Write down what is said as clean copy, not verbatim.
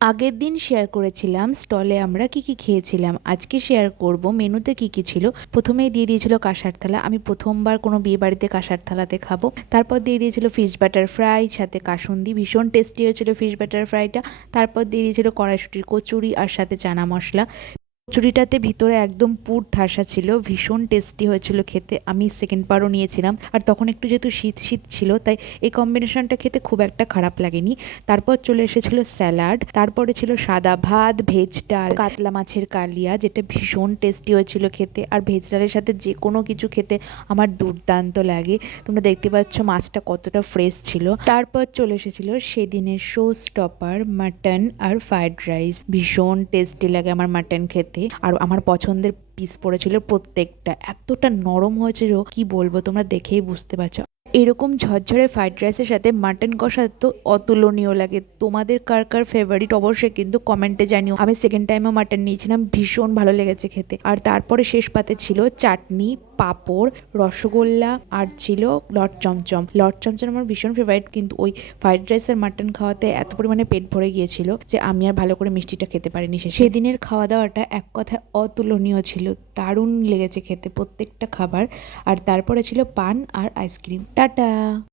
আগের দিন শেয়ার করেছিলাম স্টলে আমরা কি খেয়েছিলাম। আজকে শেয়ার করব মেনুতে কি ছিল। প্রথমেই দিয়ে দিয়েছিল কাঁসার থালা, আমি প্রথমবার কোনো বিয়ে বাড়িতে কাঁসার থালাতে খাবো। তারপর দিয়ে দিয়েছিল ফিশ বাটার ফ্রাই, সাথে কাসুন্দি, ভীষণ টেস্টি হয়েছিল ফিশ বাটার ফ্রাইটা। তারপর দিয়ে দিয়েছিল কড়াইশুঁটির কচুরি আর সাথে চানা মশলা। কচুরিটাতে ভিতরে একদম পুর ঠাসা ছিল, ভীষণ টেস্টি হয়েছিল খেতে। আমি সেকেন্ড বারও নিয়েছিলাম, আর তখন একটু যেহেতু শীত শীত ছিল তাই এই কম্বিনেশনটা খেতে খুব একটা খারাপ লাগেনি। তারপর চলে এসেছিল স্যালাড, তারপরে ছিল সাদা ভাত, ভেজ ডাল, কাতলা মাছের কালিয়া, যেটা ভীষণ টেস্টি হয়েছিল খেতে। আর ভেজ ডালের সাথে যে কোনো কিছু খেতে আমার দুর্দান্ত লাগে। তোমরা দেখতে পাচ্ছ মাছটা কতটা ফ্রেশ ছিল। তারপর চলে এসেছিল সেদিনের শো স্টপার, মাটন আর ফ্রাইড রাইস। ভীষণ টেস্টি লাগে আমার মাটন খেতে, আর আমার পছন্দের পিস পড়েছিল প্রত্যেকটা। এতটা নরম হয়েছিল কি বলবো, তোমরা দেখেই বুঝতে পারছো। এরকম ঝরঝরে ফ্রাইড রাইসের সাথে মাটন কষা তো অতুলনীয় লাগে। তোমাদের কার কার ফেভারিট অবশ্যই কিন্তু কমেন্টে জানিও। আমি সেকেন্ড টাইমও মাটন নিয়েছিলাম, ভীষণ ভালো লেগেছে খেতে। আর তারপরে শেষ পাতে ছিল চাটনি, পাঁপড়, রসগোল্লা, আর ছিল লট চমচম। লট চমচম আমার ভীষণ ফেভারিট, কিন্তু ওই ফ্রাইড রাইস আর মাটন খাওয়াতে এত পরিমাণে পেট ভরে গিয়েছিল যে আমি আর ভালো করে মিষ্টিটা খেতে পারিনি। সেদিনের খাওয়া দাওয়াটা এক কথায় অতুলনীয় ছিল, দারুণ লেগেছে খেতে প্রত্যেকটা খাবার। আর তারপরে ছিল পান আর আইসক্রিম। টাটা।